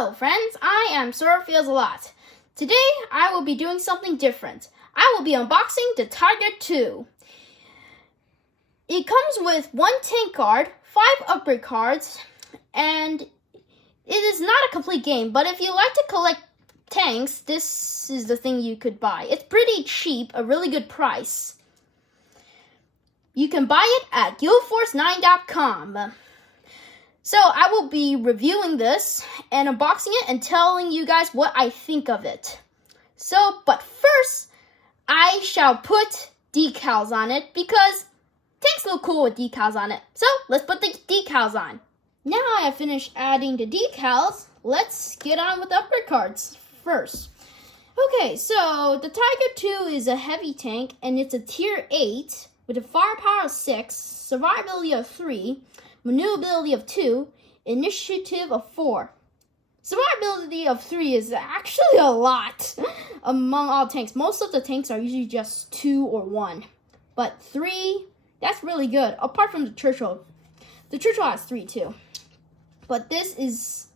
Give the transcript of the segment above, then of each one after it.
Hello friends, I am Sir Feels a Lot. Today I will be doing something different. I will be unboxing the Tiger 2. It comes with 1 tank card, 5 upgrade cards, and it is not a complete game, but if you like to collect tanks, this is the thing you could buy. It's pretty cheap, a really good price. You can buy it at guildforce9.com. So I will be reviewing this and unboxing it and telling you guys what I think of it. But first, I shall put decals on it because tanks look cool with decals on it. So let's put the decals on. Now I have finished adding the decals. Let's get on with the upgrade cards first. Okay, so the Tiger 2 is a heavy tank and it's a tier 8 with a firepower of 6, survivability of 3, maneuverability of 2, initiative of 4. Survivability of 3 is actually a lot among all tanks. Most of the tanks are usually just 2 or 1. But 3, that's really good. Apart from the Churchill. The Churchill has 3 too. But this is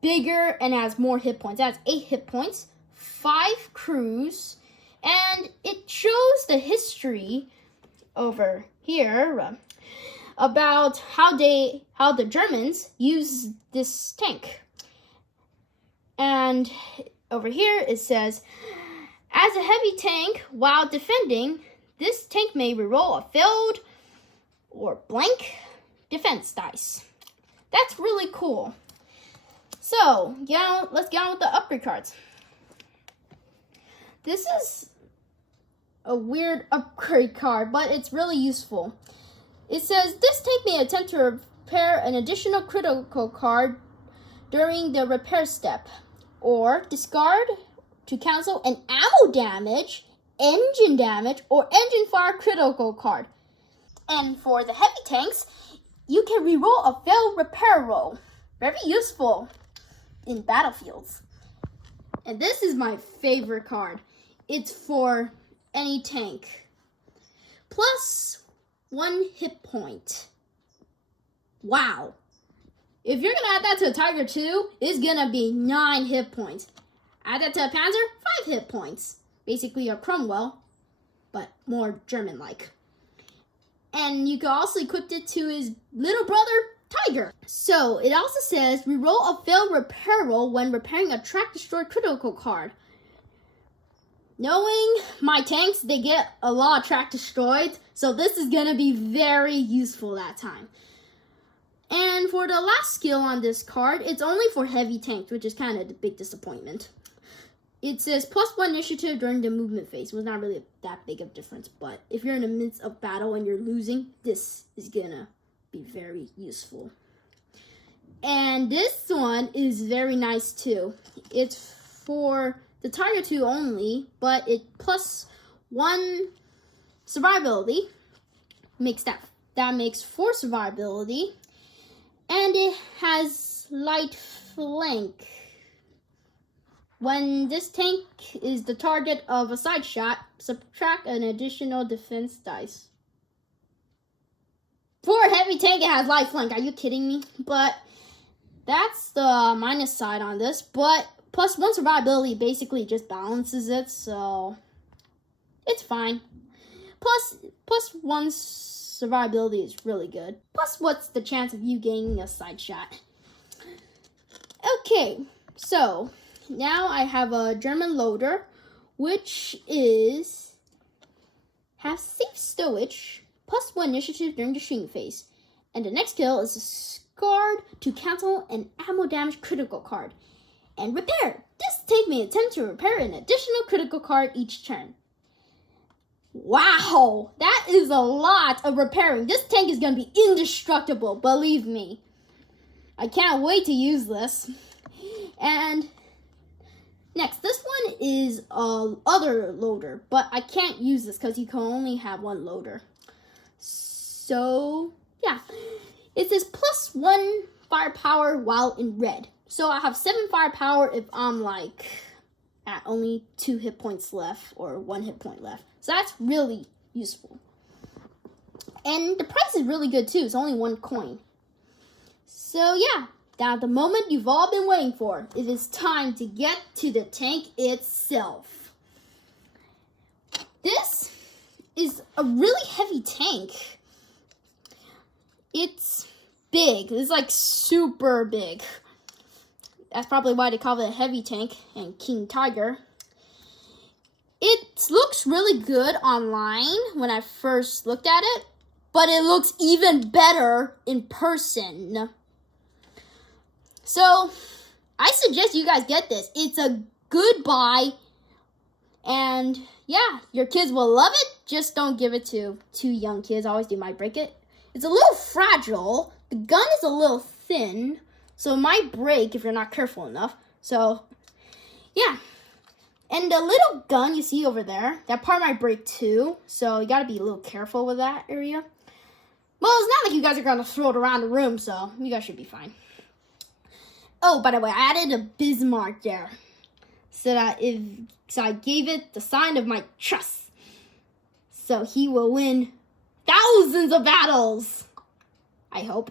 bigger and has more hit points. It has 8 hit points, 5 crews, and it shows the history over here about how the Germans use this tank. And over here it says, as a heavy tank, while defending, this tank may reroll a failed or blank defense dice. That's really cool. So, let's get on with the upgrade cards. This is a weird upgrade card, but it's really useful. It says, this tank may attempt to repair an additional critical card during the repair step, or discard to cancel an ammo damage, engine damage, or engine fire critical card. And for the heavy tanks, you can reroll a failed repair roll. Very useful in battlefields. And this is my favorite card. It's for any tank. Plus 1 hit point. Wow. If you're gonna add that to a Tiger 2, it's gonna be 9 hit points. Add that to a Panzer, 5 hit points. Basically a Cromwell, but more German-like. And you can also equip it to his little brother, Tiger. So it also says, reroll a failed repair roll when repairing a track destroyed critical card. Knowing my tanks, they get a lot of track destroyed, so this is going to be very useful that time. And for the last skill on this card, it's only for heavy tanks, which is kind of the big disappointment. It says +1 initiative during the movement phase. Well, not really that big of a difference, but if you're in the midst of battle and you're losing, this is going to be very useful. And this one is very nice too. It's for the Tiger 2 only, but it +1 survivability makes that makes 4 survivability, and it has light flank. When this tank is the target of a side shot, subtract an additional defense dice. For a heavy tank, it has light flank. Are you kidding me? But that's the minus side on this, but +1 survivability basically just balances it, so it's fine. +1 survivability is really good. Plus, what's the chance of you gaining a side shot? Okay, so now I have a German loader, which has safe stowage, +1 initiative during the shooting phase. And the next skill is discard to cancel an ammo damage critical card. And repair. This tank may attempt to repair an additional critical card each turn. Wow, that is a lot of repairing. This tank is going to be indestructible, believe me. I can't wait to use this. And next, this one is other loader, but I can't use this because you can only have 1 loader. So, yeah. It says +1 firepower while in red. So I have 7 firepower if I'm like at only 2 hit points left or 1 hit point left. So that's really useful. And the price is really good too. It's only 1 coin. So yeah, Now the moment you've all been waiting for. It is time to get to the tank itself. This is a really heavy tank. It's big. It's like super big. That's probably why they call it a heavy tank and King Tiger. It looks really good online when I first looked at it, but it looks even better in person. So, I suggest you guys get this. It's a good buy, and yeah, your kids will love it. Just don't give it to too young kids. Always you might break it. It's a little fragile. The gun is a little thin, so it might break if you're not careful enough. So, yeah. And the little gun you see over there, that part might break too, so you gotta be a little careful with that area. Well, it's not like you guys are gonna throw it around the room, so you guys should be fine. Oh, by the way, I added a Bismarck there, so I gave it the sign of my trust. So he will win thousands of battles, I hope.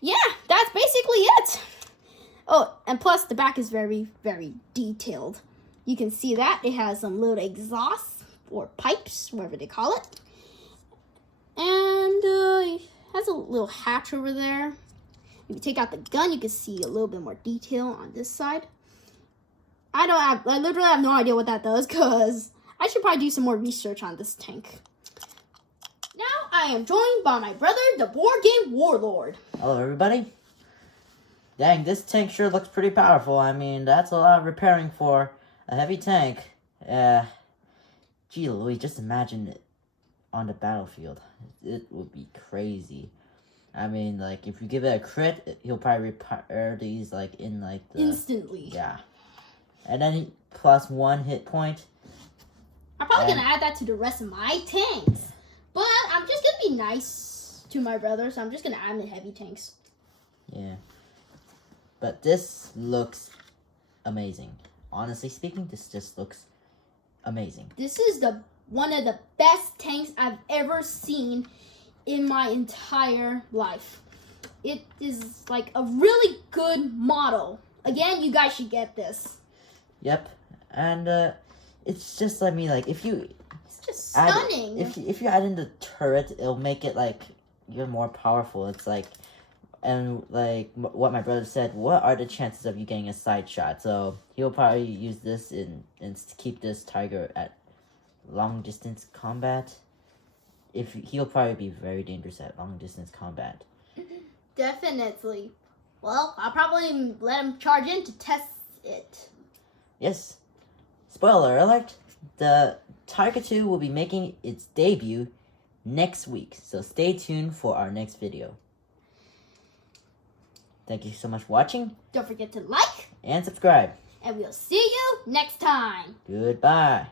Yeah, that's basically it. Oh, and plus the back is very, very detailed. You can see that. It has some little exhausts or pipes, whatever they call it. And it has a little hatch over there. If you take out the gun, you can see a little bit more detail on this side. I literally have no idea what that does because I should probably do some more research on this tank. Now I am joined by my brother, the Board Game Warlord. Hello, everybody. Dang, this tank sure looks pretty powerful. I mean, that's a lot of repairing for a heavy tank. Gee Louise, just imagine it on the battlefield. It would be crazy. I mean, like, if you give it a crit, he'll probably repair these, like, in, like, instantly. Yeah. And then plus 1 hit point. I'm probably going to add that to the rest of my tanks. But I'm just going to be nice to my brother, so I'm just going to add the heavy tanks. Yeah. But this looks amazing. Honestly speaking, this just looks amazing. This is one of the best tanks I've ever seen in my entire life. It is like a really good model. Again, you guys should get this. Yep. And it's just, I mean, like, if you... It's just stunning. If you add in the turret, it'll make it, like, even more powerful. It's like... And, like, what my brother said, what are the chances of you getting a side shot? So, he'll probably use this and keep this Tiger at long-distance combat. He'll probably be very dangerous at long-distance combat. Definitely. Well, I'll probably let him charge in to test it. Yes. Spoiler alert, the Tiger 2 will be making its debut next week. So, stay tuned for our next video. Thank you so much for watching. Don't forget to like and subscribe. And we'll see you next time. Goodbye.